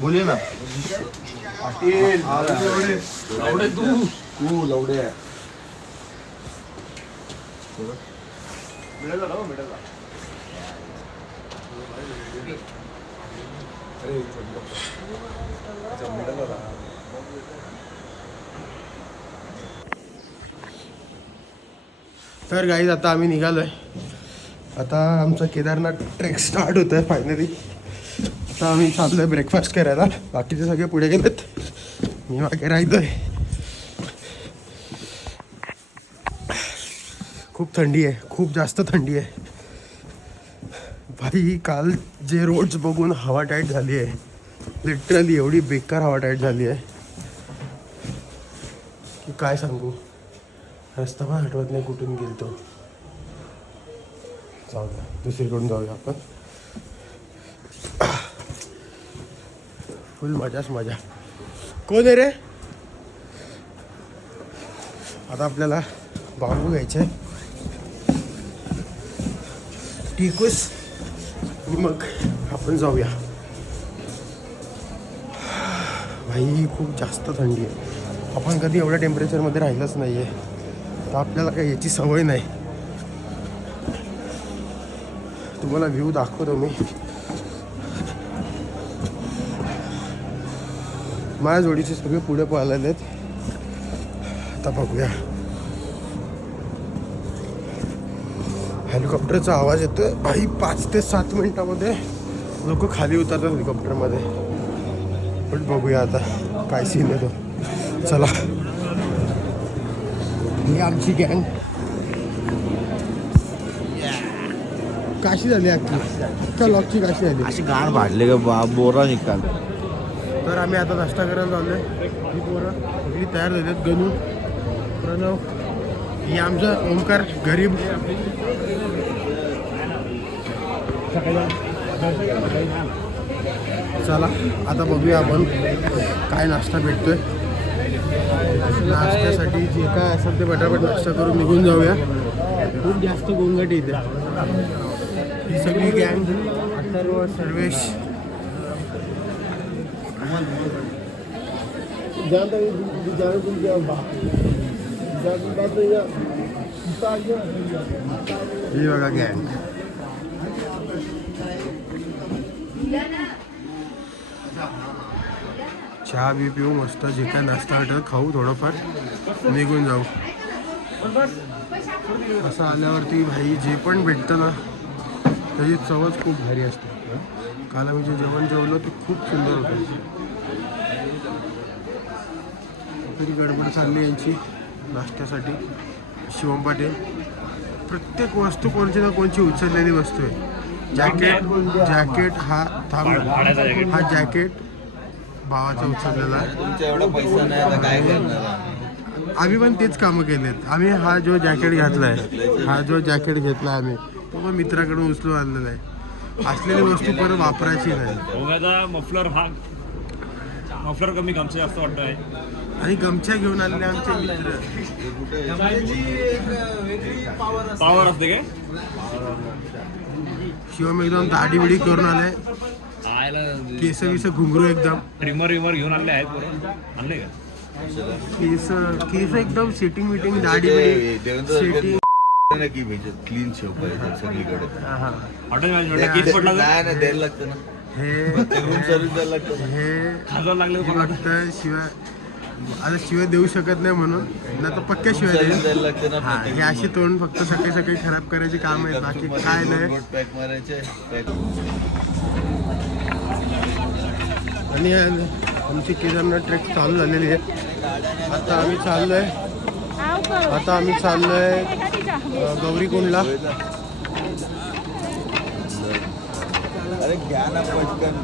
बोलिए ना पाटील लवडे तू लवडे तर गाईज आता आम्ही निघालोय. आता आमचा केदारनाथ ट्रेक स्टार्ट होत आहे फायनली. आता आम्ही चाललोय ब्रेकफास्ट करायला. बाकीचे सगळे पुढे गेलेत, मी मागे राहिलोय. खूप थंडी आहे, खूप जास्त थंडी आहे भाई. काल जे रोड्स बघून हवा टाईट झाली आहे, लिटरली एवढी बेकार हवा टाईट झाली आहे की काय सांगू. रस्ता पण आठवत नाही कुठून गेलतो. जाऊया दुसरीकडून जाऊया आपण. फुल मजाच मजा. कोण आहे रे? आता आपल्याला बांबू घ्यायचे आहे, टिकूस, मग आपण जाऊया. भाई खूप जास्त थंडी आहे. आपण कधी एवढ्या टेम्परेचरमध्ये राहिलंच नाही आहे, तर आपल्याला काही याची सवय नाही. तुम्हाला व्ह्यू दाखवतो मी. माझ्या जोडीचे सगळे पुढे पळालेले आहेत. आता बघूया. हेलिकॉप्टरचा आवाज येतोय भाई. 5 ते 7 मिनिटामध्ये लोक खाली उतरतात हेलिकॉप्टरमध्ये. पण बघूया आता काय सीन येतो. चला, ही आमची गँग काशी झाली अख्खी लॉकची काशी झाली. अशी गाण वाढले का बोरा निकाल. तर आम्ही आता नाश्ता करायला चाललोय. ही पोरं सगळी तयार झालीत. गणू, प्रणव, ही आमचा ओमकार गरीब. चला आता बघूया आपण काय नाश्ता भेटतोय. नाश्त्यासाठी जे काय असेल ते पटापट नाश्ता करून निघून जाऊया. खूप जास्त गोंगाट येते. ही सगळी गँग अथर्व, सर्वेश, ही बघा गँग. चहा बी पिऊ, मस्त जे काय नाश्ता वाटेल खाऊ, थोडंफार निघून जाऊ. असं आल्यावरती भाई जे पण भेटतं ना त्याची चवच खूप भारी असते. काल आम्ही जे जेवण जेवलं ते खूप सुंदर होतं. तरी गडबड चालली यांची नाश्त्यासाठी. शिवम पाटील प्रत्येक वस्तू कोणची ना कोणची उचललेली वस्तू आहे. जॅकेट हा हा जॅकेट भावाचा उचललेला आहे. तुमचा एवढा पैसा नाही आता काय करणार. आम्ही पण तेच कामं केलेत. आम्ही हा जो जॅकेट घेतलाय, आम्ही तो पण मित्राकडून उचलून आणलेला आहे. असलेली वस्तू परत वापरायची नाही. मफलर कमी गमछा जास्त वाटतोय. आणि गमछा घेऊन आलेले आमचे मित्र. पावर असते काय? शिवम एकदम दाढी बिडी करून आलाय. केस विस घुंगरू एकदम. ट्रिमर घेऊन आणले आहेत. आणले का केस एकदम सेटिंग मिटिंग दाढी बिडी सेटिंग. क्लीन शेव पाहिजे सगळीकडे. केस पडला नाही द्यायला लागतं ना. हे रूम सर्व्हिस द्यायला लागतं. हे खाजवायला लागले फक्त शिवाय आता शिवाय देऊ शकत नाही म्हणून ना, तर पक्क्या शिवाय द्यायला लागतं ना. हा, हे अशी तोंड फक्त सकाळी सकाळी खराब करायची काम आहे, बाकी काय नाही. पॅक मारायचे पॅक. आणि आमची केदारनाथ ट्रेक चालू झालेली आहे. आता आम्ही चाललोय गौरीकुंडला. अरे घ्या ना पटकन.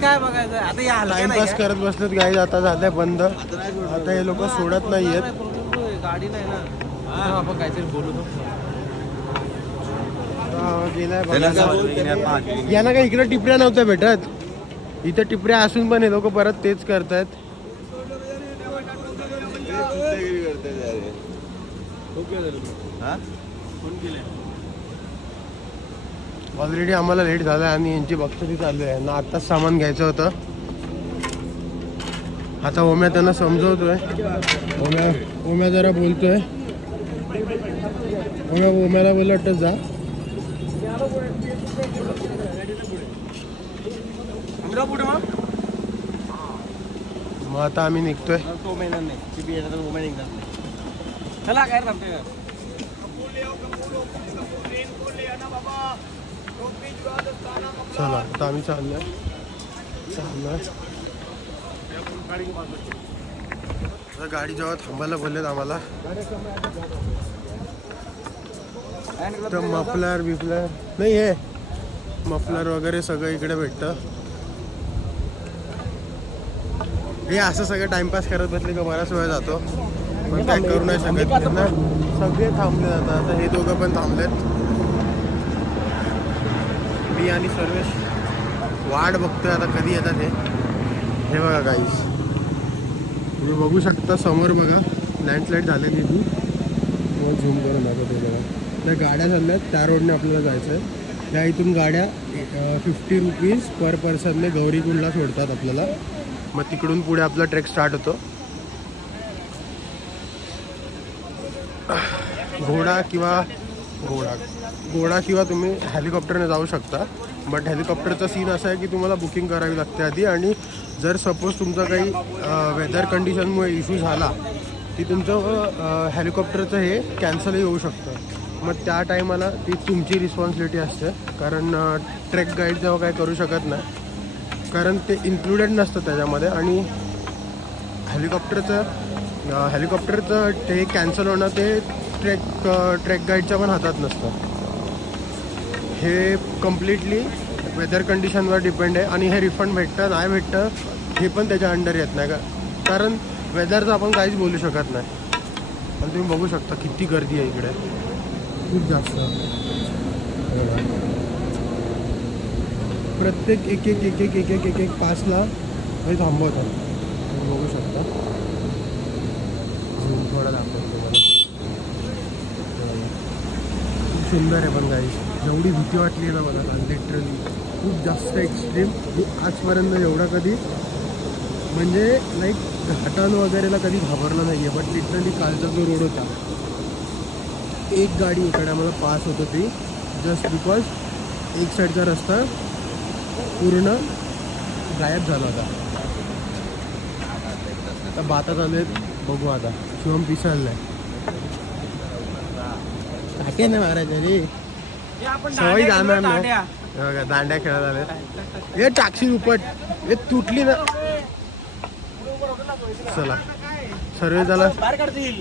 काय बघायचं आता या टाइमपास करत बसलेत गाईज. आता झालंय बंद. आता हे लोक सोडत नाहीयेत. गाडी नाही ना. आपण काहीतरी बोलू. गेलाय त्याला बघा. काय बोलतो? यांना काय इकडे टिपऱ्या नव्हत्या भेटत. इथं टिपऱ्या असून पण हे लोक परत तेच करतात. चुत्तेगिरी करते ते अरे. हा? ऑलरेडी आम्हाला लेट झालं आणि यांची बक्षिसी चालू आहे ना. आत्ताच सामान घ्यायचं होतं. आता ओम्या त्यांना समजवतोय. ओम्या जरा बोलतोय. ओम्याला बोललं वाटतं जा. मग आता आम्ही निघतोय. चला आता आम्ही चाललोय. गाडी जेव्हा थांबायला बोललेत आम्हाला तर मफलर बिफलर नाही हे मफलर वगैरे सगळं इकडे भेटतं. हे असं सगळं टाइमपास करत बसले का बराच वेळ जातो. पण काय करू नाही शकत ना. सगळे थांबले जातात. आता हे दोघं पण थांबलेत. मी आणि सर्वेश वाट बघतोय आता कधी येतात हे बघा गाईस. तुम्ही बघू शकता समोर बघा लँडस्लाईड झालेली ती. मग झूम करून दाखवतो बघा. त्या गाड्या चालल्यात त्या रोडने आपल्याला जायचं आहे. त्या इथून गाड्या 50 रुपीज पर पर्सनने गौरीकुंडला सोडतात आपल्याला. मग तिकडून पुढे आपला ट्रेक स्टार्ट होतो. घोडा किंवा तुम्ही हेलिकॉप्टरने जाऊ शकता. बट हेलिकॉप्टरचा सीन असा आहे की तुम्हाला बुकिंग करावी लागते आधी. आणि जर सपोज तुमचा काही वेदर कंडिशनमुळे इश्यू झाला की तुमचं हेलिकॉप्टरचं हे कॅन्सलही होऊ शकतं. मग त्या टायमाला ती तुमची रिस्पॉन्सिबिलिटी असते. कारण ट्रेक गाईड जेव्हा काय करू शकत नाही कारण ते इन्क्लुडेड नसतं त्याच्यामध्ये. आणि हेलिकॉप्टरचं ते कॅन्सल होणं ते ट्रेक गाईडच्या पण हातात नसतं. हे कम्प्लिटली वेदर कंडिशनवर डिपेंड आहे. आणि हे रिफंड भेटतं नाही भेटतं हे पण त्याच्या अंडर येत नाही का. कारण वेदरचं आपण काहीच बोलू शकत नाही. पण तुम्ही बघू शकता किती गर्दी आहे इकडे. खूप जास्त. प्रत्येक एक पासला हे थांबवतात. तुम्ही बघू शकता. थोडा दाखवतो मला. खूप सुंदर आहे पण काही जेवढी भीती वाटली आहे ना मला लिटरली खूप जास्त एक्स्ट्रीम. आजपर्यंत एवढा कधी म्हणजे लाईक घाटान वगैरेला कधी घाबरलं नाही आहे. बट लिटरली कालचा जो रोड होता एक गाडी इकडे आम्हाला पास होत होती जस्ट बिकॉज एक साईडचा रस्ता पूर्ण गायब झाला होता. आता बाता चालू आहेत बघू. आता शिवम पिसाळलाय टाके नाही मारायचे रे. सवय जाणार नाही. बघा दांड्या खेळत आले. हे टाकशी उपट हे तुटली ना. चला सर्व्हिस झाला.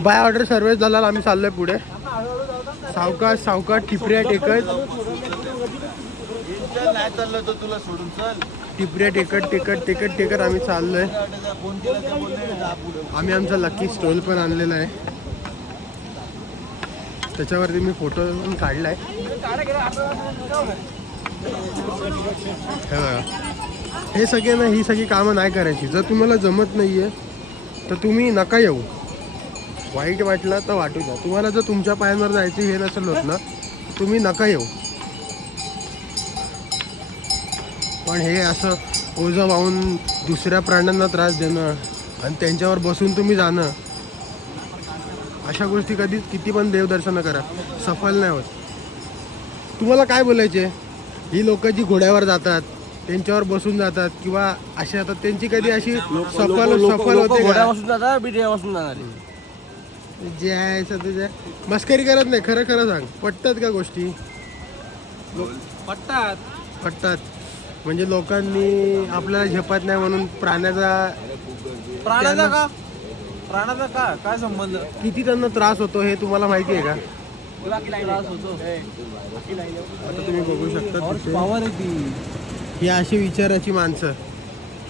बाय ऑर्डर सर्व्हिस झाला. आम्ही चाललोय पुढे. सावकाश टिपऱ्या टेकत नाही चाललं तर तुला सोडून चल. टिपऱ्या टेकत आम्ही चाललोय. आम्ही आमचा लकी स्टॉल पण आणलेला आहे. त्याच्यावरती मी फोटो पण काढलाय. हे बघा हे सगळे ना ही सगळी कामं नाही करायची. जर तुम्हाला जमत नाहीये तर तुम्ही नका येऊ. वाईट वाटलं तर वाटू द्या. तुम्हाला जर तुमच्या पायांवर जायचं हे नसेल होत ना तुम्ही नका येऊ. पण हे असं ओझं वाहून दुसऱ्या प्राण्यांना त्रास देणं आणि त्यांच्यावर बसून तुम्ही जाणं अशा गोष्टी कधीच किती पण देवदर्शनं करा सफल नाही होत. तुम्हाला काय बोलायचे ही लोक जी घोड्यावर जातात त्यांच्यावर बसून जातात किंवा असे जातात त्यांची कधी अशी सफल होते का? जे आहे तुझ्या मस्करी करत नाही. खरं सांग पटतात का गोष्टी? पटतात म्हणजे लोकांनी आपल्याला झेपत नाही म्हणून प्राण्याचा काय संबंध? किती त्यांना त्रास होतो हे तुम्हाला माहिती आहे का? आता तुम्ही बघू शकता पॉवर आहे ती. ही अशी विचाराची माणसं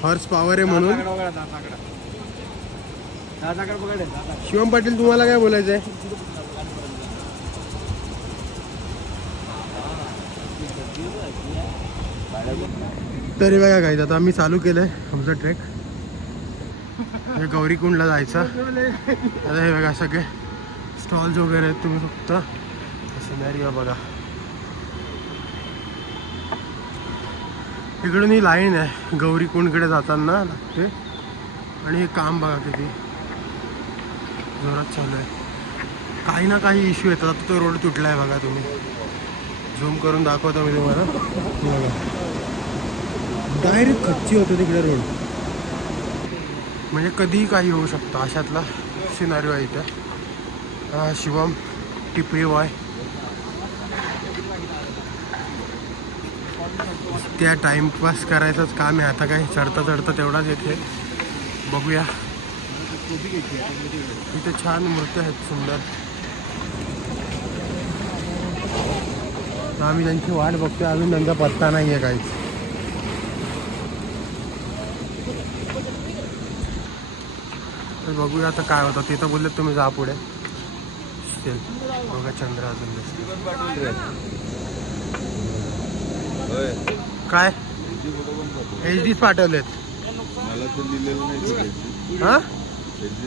हॉर्स पॉवर आहे म्हणून. शिवम पाटील तुम्हाला काय बोलायचं आहे? तरी बघा काय आता आम्ही चालू केलंय आमचं ट्रेक. हे गौरीकुंडला जायचं. आता हे बघा सगळे स्टॉल्स वगैरे आहेत. तुम्ही फक्त सिनॅरिओ बघा. इकडून ही लाईन आहे गौरीकुंडकडे जाताना लागते. आणि हे काम बघा किती जोरात चालू आहे. काही ना काही इश्यू येतात. आता तो रोड तुटला आहे बघा. तुम्ही झूम करून दाखवतो मी तुम्हाला. बघा डायरेक्ट कच्ची होते तिकडे रोड. म्हणजे कधीही काही होऊ शकतं अशातला सिनारिओ आहे इथं. शिवम टिपरी बॉय त्या टाइमपास करायचंच काम आहे. आता काही चढता चढता तेवढाच येते. बघूया. इथे छान मूर्ती आहेत सुंदर. आम्ही त्यांची वाट बघतोय. अजून त्यांचा पत्ता नाही आहे काहीच. तर बघूया आता काय होतं. तिथं बोलले तुम्ही जा पुढे. बघा चंद्र अजून दिसते. काय HD पाठवलेत. मला तर लिहिलेलं नाही. हा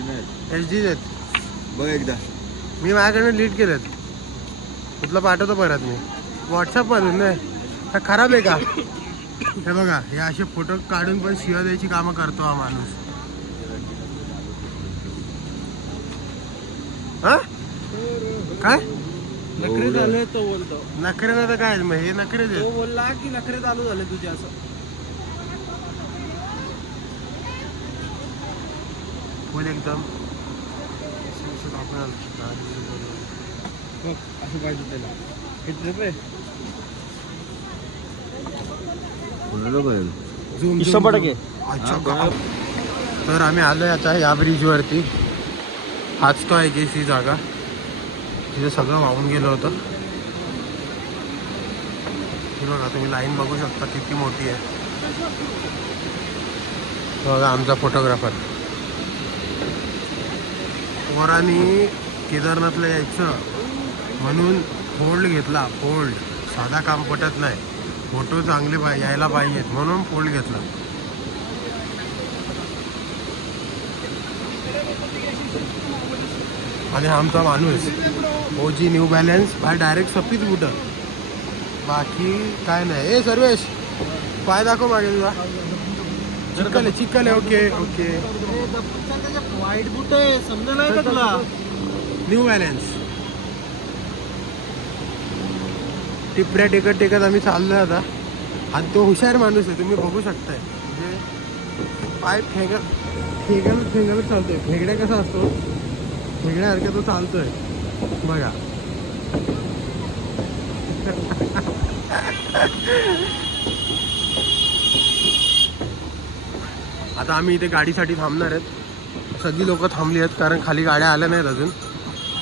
नाही HD आहेत. बघ एकदा. मी माझ्याकडनं लीड केलेत. तुला पाठवतो परत मी व्हॉट्सअपवरून. नाही हा खराब आहे का? हे बघा हे असे फोटो काढून पण शिवा द्यायची कामं करतो हा माणूस. हा काय नखरे झाले तो बोलतो. नखरे नाही तर काय मग हे नखरे तो बोलला की नखरे चालू झाले तुझे असं. बोल एकदम असं पाहिजे त्याला. हे ट्रिप आहे. अच्छा. तर आम्ही आलोय आता या ब्रिजवरती. हाच तो आहे की ही जागा तिथे सगळं वाहून गेलं होतं. हे बघा तुम्ही लाईन बघू शकता किती मोठी आहे. बघा आमचा फोटोग्राफर. पोरांनी केदारनाथला यायचं म्हणून फोल्ड घेतला. फोल्ड साधा काम पटत नाही. फोटो चांगले यायला पाहिजेत म्हणून फोल्ड घेतला. आणि आमचा माणूस OG new balance buy direct सफीद बुटं. बाकी काय नाही. ए सर्वेश पाय दाखव मागे तुझा. चिक्कल आहे चिक्कल आहे. Okay okay. वाईट बुट आहे समजा नाही का तुला. New balance. टिपऱ्या टेकत टेकत आम्ही चाललोय आता. आणि तो हुशार माणूस आहे तुम्ही बघू शकताय. म्हणजे पाय फेगल चालतोय. फेगड्या कसा असतो फेगड्यासारखा तो चालतोय बघा. आता आम्ही इथे गाडीसाठी थांबणार आहेत. सगळी लोक थांबली आहेत कारण खाली गाड्या आल्या नाहीत अजून.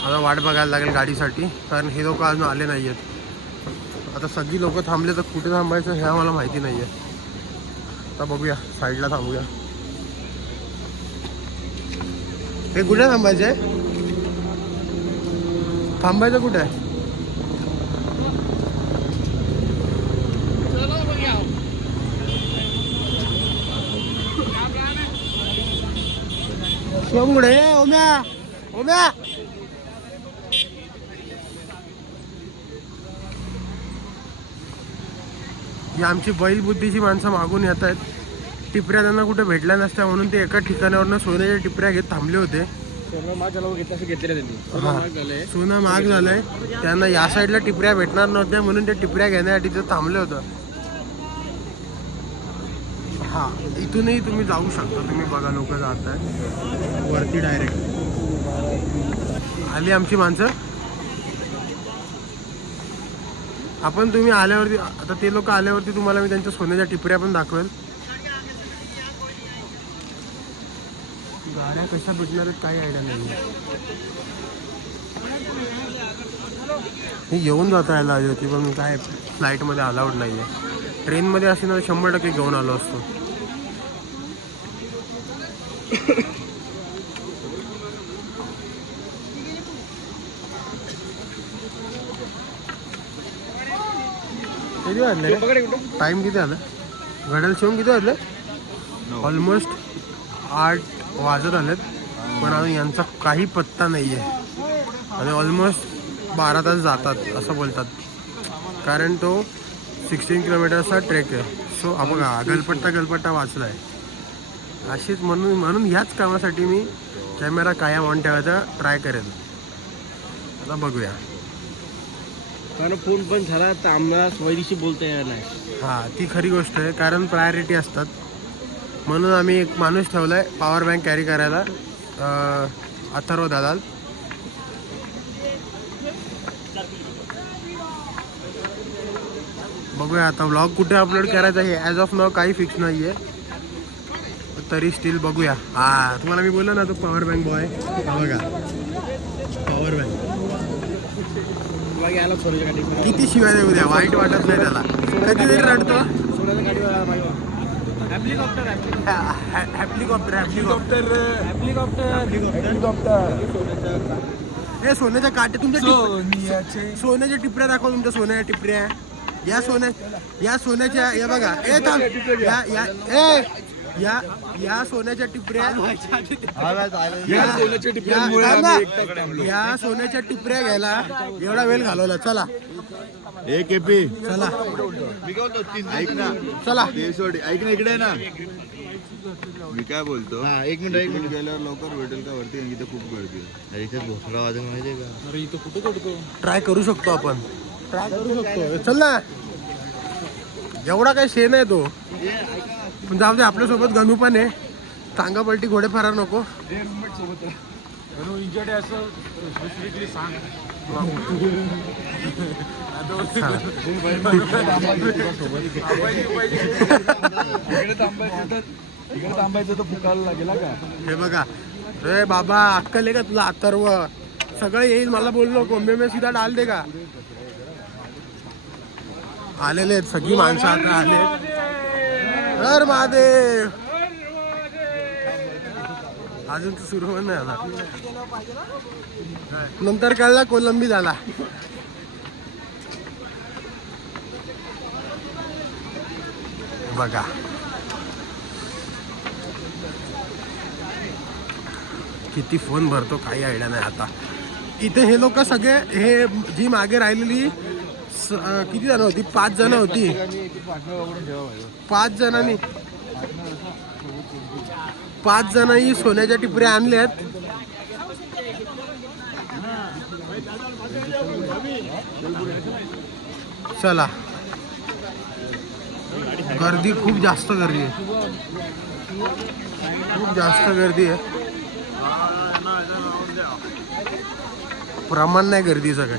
आता वाट बघायला लागेल गाडीसाठी कारण हे लोक अजून आले नाही आहेत. आता सगळी लोक थांबले तर कुठे थांबायचं हे आम्हाला माहिती नाही आहे. आता बघूया साईडला थांबूया. हे कुठे थांबायचं आहे? थांबायचं कुठे आहे? सोमगुडे. ओम्या ओम्या ही आमची बैलबुद्धीची माणसं मागून येत आहेत. टिपऱ्या त्यांना कुठे भेटल्या नसत्या म्हणून ते एका ठिकाणावरनं सोन्याच्या टिपऱ्या घेत थांबले होते. सोनं महाग झालंय. त्यांना या साईडला टिपऱ्या भेटणार नव्हत्या म्हणून ते टिपऱ्या घेण्यासाठी ते थांबले होतं. हा इथूनही तुम्ही जाऊ शकता. तुम्ही बघा लोक जात आहेत वरती डायरेक्ट. आली आमची माणसं. आपण तुम्ही आल्यावरती आता ते लोक आल्यावरती तुम्हाला मी त्यांच्या सोन्याच्या टिपऱ्या पण दाखवेल. गाड्या कशा भेटणार आहेत काही आयडिया नाही. ही घेऊन जाता यायला हवी होती पण काय फ्लाईटमध्ये अलाउड नाही आहे. ट्रेनमध्ये असे ना 100% घेऊन आलो असतो. किती वाजले टाइम किती आलं घड्याळ शिवून किती वाजले ऑलमोस्ट 8 वाजत आलेत पण अजून यांचा काही पत्ता नाही आहे आणि ऑलमोस्ट 12 तास जातात असं बोलतात कारण तो 16 किलोमीटरचा ट्रेक आहे. सो बघा गलपट्टा वाचला आहे. अशीच म्हणून ह्याच कामासाठी मी कॅमेरा कायम ऑन ठेवायचा ट्राय करेन. आता बघूया. कारण फोन पण झाला तर आम्हाला स्वयंशी बोलता येणार नाही. हां ती खरी गोष्ट आहे कारण प्रायोरिटी असतात म्हणून आम्ही एक माणूस ठेवला आहे पॉवर बँक कॅरी करायला अथर्व दादा. बघूया आता व्लॉग कुठे अपलोड करायचा आहे ॲज ऑफ नाव काही फिक्स नाही आहे तरी स्टील बघूया. हां तुम्हाला मी बोललो ना तो पॉवर बँक बॉय बघा पॉवर बँक किती शिवाय देऊ द्या वाईट वाटत नाही त्याला कधीतरी रडतो. हे सोन्याच्या काटे तुमच्या सोन्याच्या टिपऱ्या दाखवा तुमच्या सोन्याच्या टिपऱ्या या सोन्याच्या या बघा ए थांब या सोन्याच्या टिपऱ्या या सोन्याच्या टिपऱ्या घ्यायला एवढा वेळ घालवला. चला एक एपी चला ऐक ना चला ऐक ना इकडे ना मी काय बोलतो एक मिनिट गेल्यावर लवकर भेटेल का वरती इथे खूप गर्दी आहे. इथे भोसडा वाजून माहितीये का अरे इथं कुठे करतो ट्राय करू शकतो आपण ट्राय करू शकतो. चल ना एवढा काही शेण आहे तो पण जाऊ दे आपल्यासोबत गणू पण आहे टांगा पलटी घोडे फारार नको. थांबायचं तर फुकायला लागेल का. हे बघा रे बाबा अक्कल आहे का तुला अथर्व सगळं येईल मला बोललो कोंबे में सीधा डाल दे का. आलेले आहेत सगळी माणसं आता आले. हर महादेव अजून तर सुरू नाही आला नंतर कळला कोलंबी झाला. बघा किती फोन भरतो काही आयडिया नाही. आता इथे हे लोक सगळे हे जी मागे राहिलेली किती जण होती 5 जण होती 5 जणांनी 5 जणांनी सोन्याच्या टिपऱ्या आणल्यात. चला गर्दी खूप जास्त गर्दी आहे खूप जास्त गर्दी आहे प्रमाण नाही गर्दीचं काय.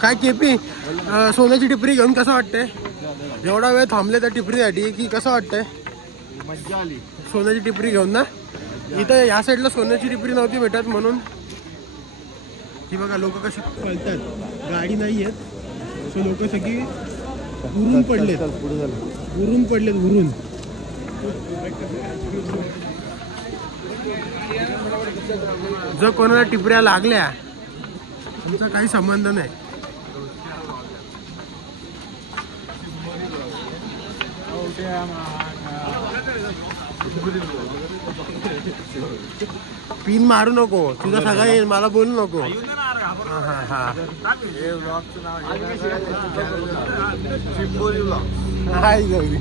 काय केपी सोन्याची टिपरी घेऊन कसं वाटतंय एवढा वेळ थांबले त्या टिपरीसाठी की कसं वाटतंय. मज्जा आली सोन्याची टिपरी घेऊन ना इथं या साईडला सोन्याची टिपरी नव्हती भेटत म्हणून की बघा लोक कशी पळतात गाडी नाही आहेत सो लोक सगळी उरून पडलेत उरून जर कोणाला टिपऱ्या लागल्या तुमचा काही संबंध नाही. पिन मारू नको तुझा सगळं येईल मला बोलू नको. हाय गौरी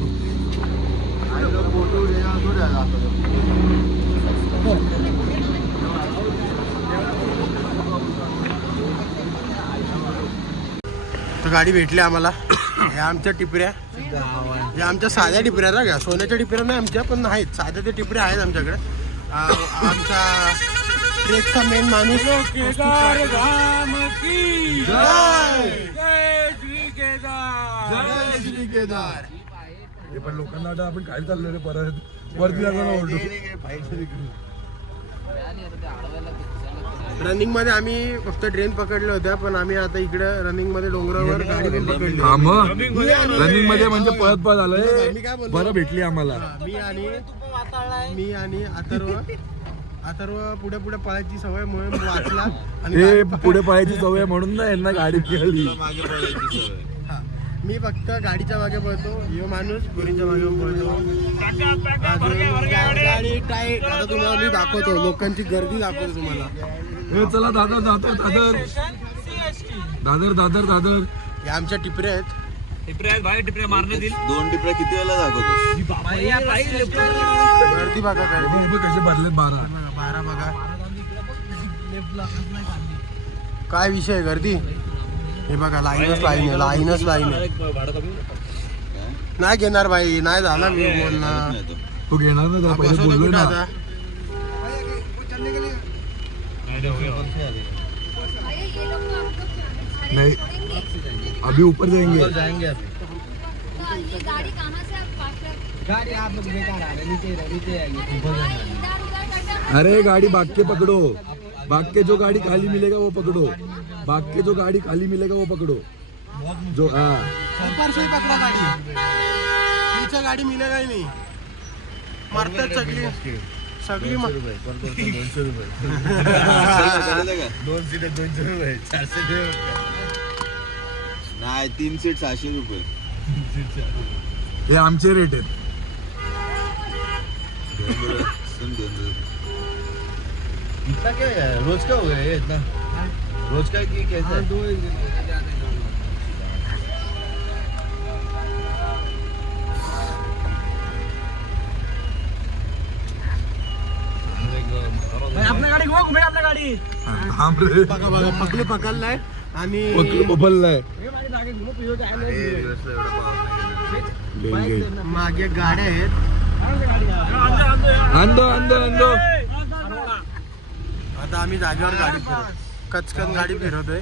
तर गाडी भेटली आम्हाला. ह्या आमच्या टिपऱ्या या आमच्या साध्या टिपऱ्या ना का सोन्याच्या टिपऱ्या नाही आमच्या पण आहेत साध्या त्या टिपऱ्या आहेत आमच्याकडे. आमचा ट्रेकचा मेन माणूस पण लोकांना आता आपण काय चाललो रे परत वरती जाताना ओरडू रनिंग मध्ये आम्ही फक्त ट्रेन पकडल्या होत्या, पण आम्ही आता इकडे रनिंग मध्ये डोंगरावर गाडी पण पकडली. रनिंग मध्ये म्हणजे पळत पळत मी आलंय. काय बोलतो? बरं भेटली आम्हाला. मी आणि अथर्व पुढे पुढे पळायची सवय म्हणून वाचला आणि हे पुढे पळायची सवय म्हणून ना यांना गाडी खेळली. मागे पळायची सवय. हा. मी फक्त गाडीच्या मागे पळतो, यो माणूस गुरीच्या मागे पळतो. गाडी टाईट. आता तुम्हाला मी दाखवतो, लोकांची गर्दी दाखवतो तुम्हाला. हे चला दादर दादर दादर दादर दादर दादर. हे आमच्या टिपऱ्या आहेत. टिपऱ्या मारण्यात येईल. 2 टिपऱ्या किती वेळा दाखवतोस? गर्दी बघा काय कसे भरले 12. 12 बघा काय विषय आहे, गर्दी. हे बघा लाईनच लाईन आहे. नाही घेणार भाई, नाही झाला मी बोलणार. नाही तो. तू घेणार ना, त्याला पहिले बसवतो बोललोय कुठं ना. आता? नहीं अभी ऊपर जाएंगे. ये गाड़ी कहाँ से आप पार्क कर? गाड़ी आप लोग बेकार आ रहे, नीचे आएंगे। इधर उधर करके अरे गाड़ी भाग के पकड़ो. भाग के जो गाड़ी खाली मिलेगा वो पकड़ो. भाग के जो गाड़ी खाली मिलेगा वो पकड़ो. जो हाँ ऊपर से ही पकड़ा गाड़ी, पीछे गाड़ी मिलेगा ही नहीं. मारतात सगळी सगळी करायचं का? 2 सीटर 200 रुपये, 400 रुपये. नाही 3 सीट 600 रुपये. हे आमचे रेट आहेत. इतना क्या है, रोज का हो गया ये इतना? रोज का की कैसा है? थांब रे. बघा बघा पकडले पकडलाय आणि बबललाय. मागे गाड्या आहेत. अंदो अंदो अंदो. आता आम्ही जागेवर गाडी फिरवतो, कचकन गाडी फिरवतोय.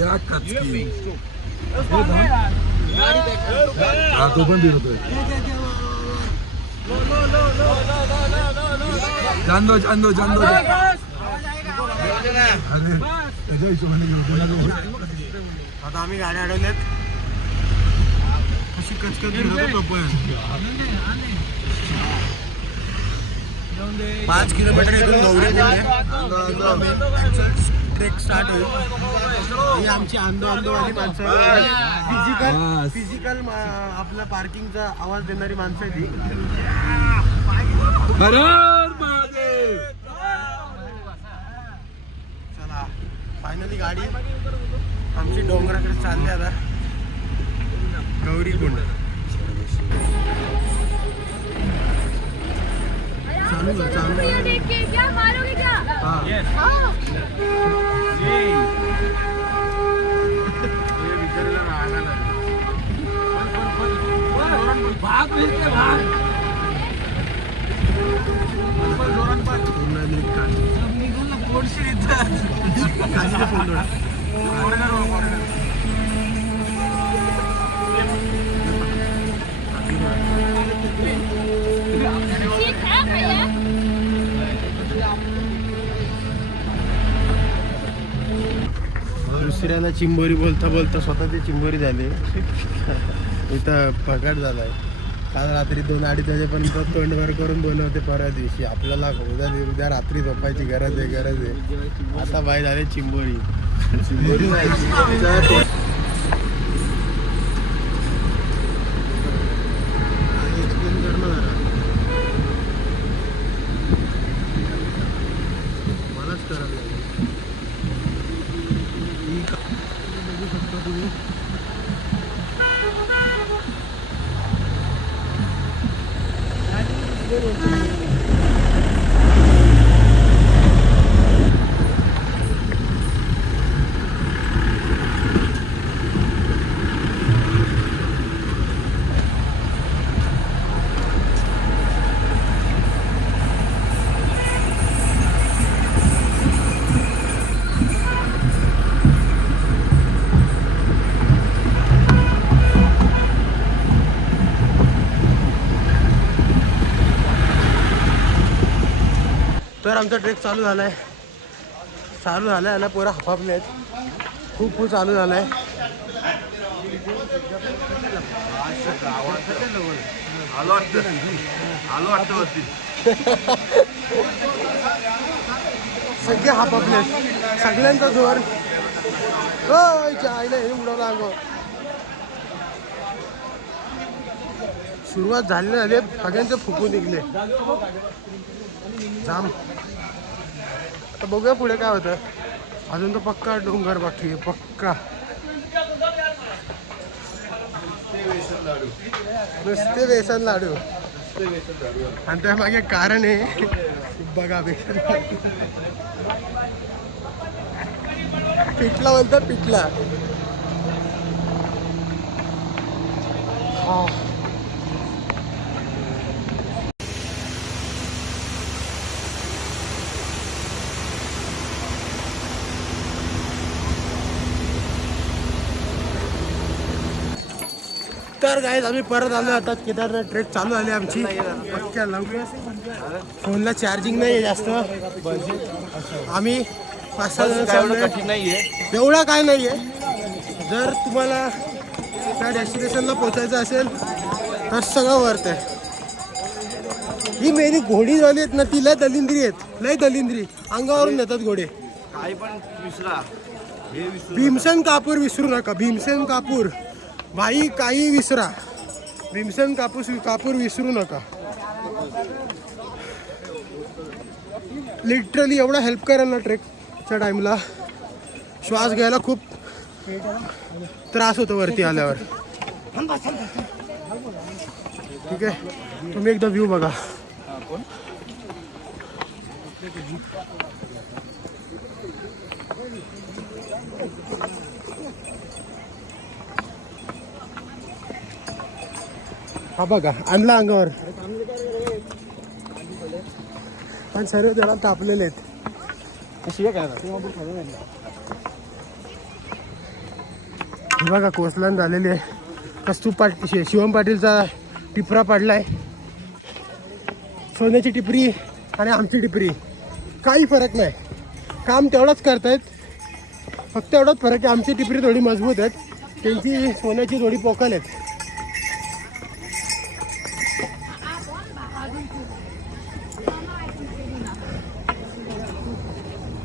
या कचकी. हा तो पण फिरतोय. चांदो चांदो चांदो. अरे त्याच्या हिशोबाने घेऊन आता आम्ही गाड्या अडवल्यात. अशी कचकन फिरवतो पण 5 किलोमीटर इथून गौरी ट्रेक स्टार्ट होईल. ही आमची आंदोवाली माणसं, फिजिकल आपलं पार्किंगचा आवाज देणारी माणसं आहे ती. हर हर महादेव. चला फायनली गाडी आमची डोंगराकडे चालली आता. गौरीकुंड चालू ये देख के क्या मारोगे क्या? हाँ. हाँ। ठीक है भैया। दुसऱ्याला चिंबोरी बोलता बोलता स्वतः ते चिंबोरी झाले. इथं पगार झालाय. काल रात्री 2-2:30 वाजेपर्यंत तोंडवर करून बोलवते परवा दिवशी आपल्याला उद्या रात्री झोपायची गरज आहे. आता बाई झाले चिंबोरी. मलाच करावं लागेल. तर आमचा ट्रेक चालू झाला आहे. चालू झालं याला पोरं हापापले आहेत खूप चालू झालं आहे आलो वाटतं वरती. सगळे हापापले आहेत सगळ्यांचा जोर आईला हे उडवला अंगावर सुरुवात झाली झाली सगळ्यांचे फुकून निघले जाम आता बघूया पुढे काय होतं अजून तर पक्का डोंगर बाकी आहे पक्का नुसते बेसन लाडू आणि त्या मागे कारण आहे बघा बेसन पिठला बोलतो पिठला हा तर गाईज आम्ही परत आलो आता केदारनाथ ट्रेक चालू झाली आमची पक्क्या लवकर फोनला चार्जिंग नाही आहे जास्त आम्ही 5-6 जण चाललोय नाहीये एवढा काय नाही आहे जर तुम्हाला त्या डेस्टिनेशनला पोचायचं असेल तर सगळं वर्थ आहे ही मेरी घोडीवाली आहेत ना ती लय दलिंद्री आहेत लय दलिंद्री अंगावरून येतात घोडे काही पण विसरा हे विसरू भीमसेन कापूर विसरू नका भीमसेन कापूर भाई काही विसरा भीमसेन कापूर विसरू नका लिटरली एवढा हेल्प करेल ना ट्रेकच्या टाईमला श्वास घ्यायला खूप त्रास होतो वरती आल्यावर ठीक आहे तुम्ही एकदा व्ह्यू बघा हा बघा आणला अंगावर पण सर्व जरा तापलेले आहेत हे बघा कोसलन झालेली आहे कस्तूर पाटील शिवम पाटीलचा टिपरा पडलाय सोन्याची टिपरी आणि आमची टिपरी काही फरक नाही काम तेवढंच करतायत फक्त एवढाच फरक आहे आमची टिपरी थोडी मजबूत आहेत त्यांची सोन्याची थोडी पोकल आहेत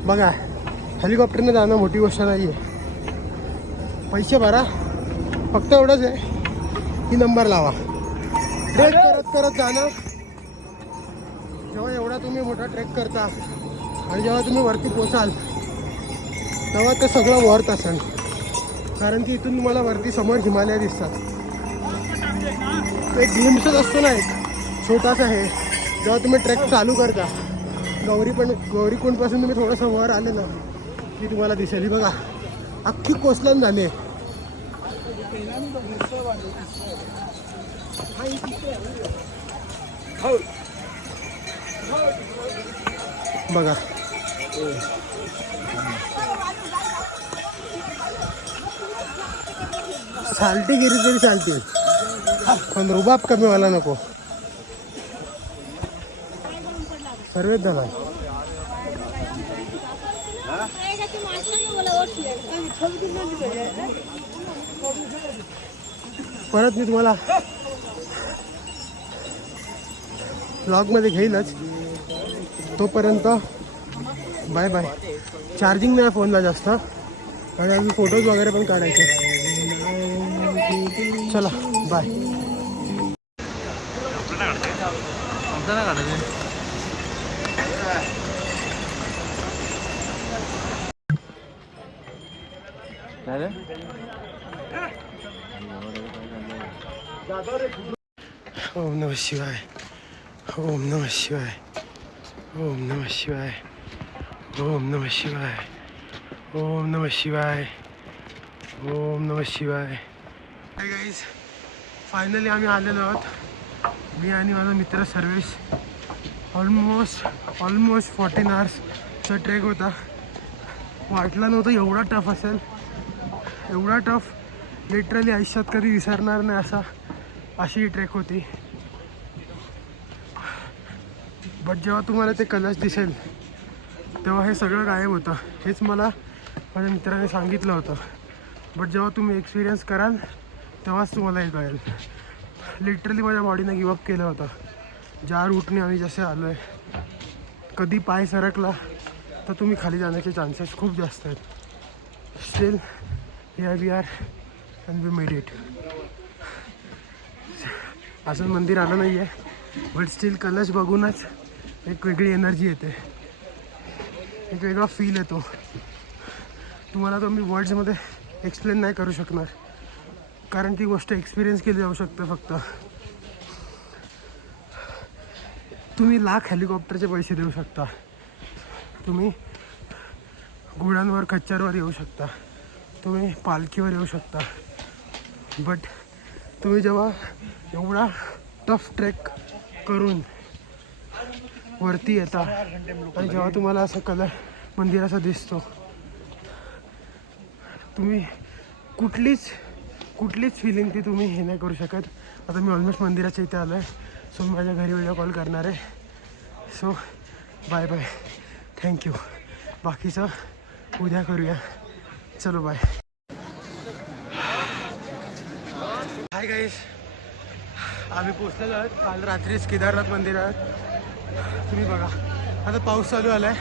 बघा हेलिकॉप्टरने जाणं मोठी गोष्ट नाही आहे पैसे भरा फक्त एवढंच आहे की नंबर लावा ट्रेक करत जाणं जेव्हा एवढा तुम्ही मोठा ट्रेक करता आणि जेव्हा तुम्ही वरती पोचाल तेव्हा ते सगळं वर्थ असेल कारण की इथून तुम्हाला वरती समोर हिमालय दिसतात एक ग्लिम्सच असतो ना एक छोटासा आहे जेव्हा तुम्ही ट्रेक चालू करता गौरीकुंडपासून तुम्ही थोडंसं वर आले ना की तुम्हाला दिसेल बघा अख्खी कोसलन झाली बघा चालती गेली तरी चालते पण रुबाब कमी व्हायला नको सर्वच झाला परत मी तुम्हाला ब्लॉगमध्ये घेईलच तोपर्यंत बाय बाय चार्जिंग नाही फोनला जास्त आणि आम्ही फोटोज वगैरे पण काढायचे चला बाय ओम नमः शिवाय ओम नमः शिवाय ओम नमः शिवाय ओम नमः शिवाय ओम नमः शिवाय ओम नमः शिवाय हाय गाईज फायनली आम्ही आलेलो आहोत मी आणि माझा मित्र सर्वेश ऑलमोस्ट 14 आवर्सचा ट्रेक होता वाटला नव्हतं एवढा टफ असेल एवढा टफ लिटरली आयुष्यात कधी विसरणार नाही अशी ट्रेक होती बट जेव्हा तुम्हाला ते कलर्स दिसेल तेव्हा हे सगळं गायब होतं. हेच मला माझ्या मित्राने सांगितलं होतं. बट जेव्हा तुम्ही एक्सपिरियन्स कराल तेव्हाच तुम्हाला हे कळेल. लिटरली माझ्या बॉडीनं गिवअप केलं होतं. ज्या रूटने आम्ही जसे आलो आहे, कधी पाय सरकला तर तुम्ही खाली जाण्याचे चान्सेस खूप जास्त आहेत. Still here we are and we made it. अजून मंदिर आलं नाही आहे, बट स्टील कलश बघूनच एक वेगळी एनर्जी येते, एक वेगळा फील येतो. तुम्हाला तो मी वर्ड्समध्ये एक्सप्लेन नाही करू शकणार, कारण ती गोष्ट एक्सपिरियन्स केली जाऊ शकते. फक्त तुम्ही लाख हेलिकॉप्टरचे पैसे देऊ शकता, तुम्ही घोड्यांवर खच्चरवर येऊ शकता, तुम्ही पालखीवर येऊ शकता, बट तुम्ही जेव्हा एवढा टफ ट्रेक करून वरती येता आणि जेव्हा तुम्हाला असं मंदिर असं दिसतो, तुम्ही कुठलीच फिलिंग ती तुम्ही हे नाही करू शकत. आता मी ऑलमोस्ट मंदिराच्या इथे आलो आहे, सो मी माझ्या घरी व्हिडिओ कॉल करणार आहे. So bye bye, thank you. बाकीचं उद्या करूया. चलो बाय. हाय गाईस, आम्ही पोचलेलो आहोत काल रात्रीच केदारनाथ मंदिरात. तुम्ही बघा, आता पाऊस चालू आला आहे.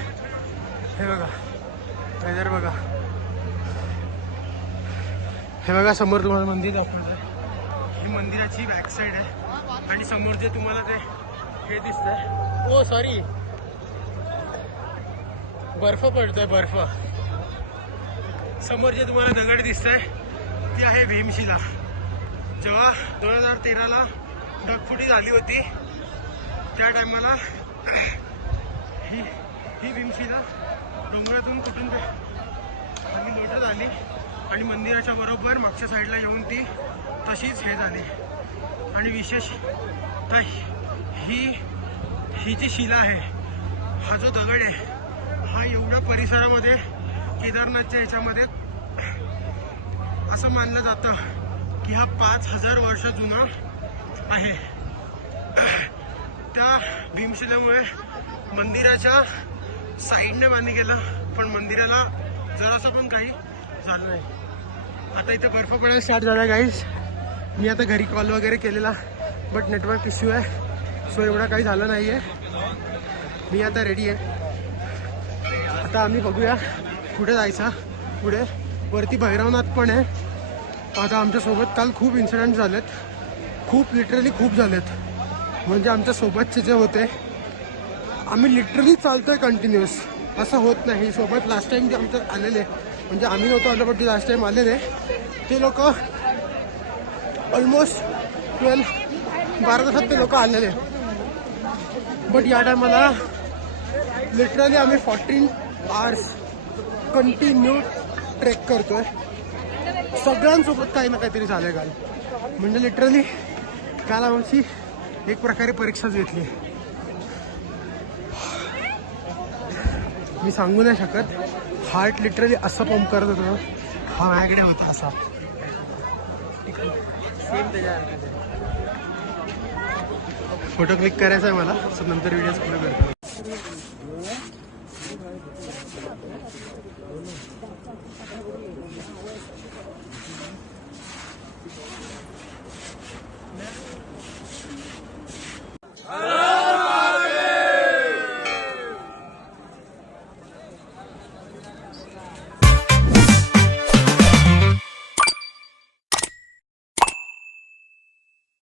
हे बघा वेदर बघा, हे बघा समोर तुम्हाला मंदिर दाखवलं आहे. ही मंदिराची बॅक साईड आहे आणि समोर जे तुम्हाला ते हे दिसतंय, ओ सॉरी, बर्फ पडतोय, बर्फ. समोर जे तुम्हाला दगड दिसतंय ती आहे भीमशिला. जेव्हा 2013ला ढगफुटी झाली होती त्या टायमाला ही भीमशिला डोंगरातून कुठून खाली मोटर झाली आणि मंदिराच्या बरोबर मागच्या साईडला येऊन ती तशीच हे झाली. आणि विशेष तर ही जी शिला आहे, हा जो दगड आहे, हा एवढ्या परिसरामध्ये केदारनाथच्या ह्याच्यामध्ये असं मानलं जातं की हा 5000 वर्ष जुना आहे. त्या भीमशिलेमुळे मंदिराच्या साईडने बांधली गेलं, पण मंदिराला जरासं पण काही झालं नाही. आता इथे बर्फ पडायला स्टार्ट झाला गाईज. मी आता घरी कॉल वगैरे केलेला, बट नेटवर्क इश्यू आहे, सो एवढा काही झालं नाही आहे. मी आता रेडी आहे. आता आम्ही बघूया कुठे जायचं. पुढे वरती भैरवनाथ पण आहे. आता आमच्यासोबत काल खूप इन्सिडेंट झालेत, खूप लिटरली खूप झालेत. म्हणजे आमच्या सोबतचे जे होते, आम्ही लिटरली चालतोय कंटिन्युअस, असं होत नाही. सोबत लास्ट टाइम जे आमच्या आलेले, म्हणजे आम्ही नव्हतो आलो पण ते लास्ट टाइम आलेले, ते लोक ऑलमोस्ट 12 तासात ते लोक आलेले. बट या टायमाला लिटरली आम्ही 14 आवर्स कंटिन्यू ट्रेक करतोय. सगळ्यांसोबत काही ना काहीतरी झालंय काल. म्हणजे लिटरली काल आमची एक प्रकारे परीक्षाच घेतली. मी सांगू नाही शकत. हार्ट लिटरली असं पंप करत होतं, हा माझ्याकडे होता असा. फोटो क्लिक करायचा आहे मला, सो नंतर व्हिडिओ पुढे करतो.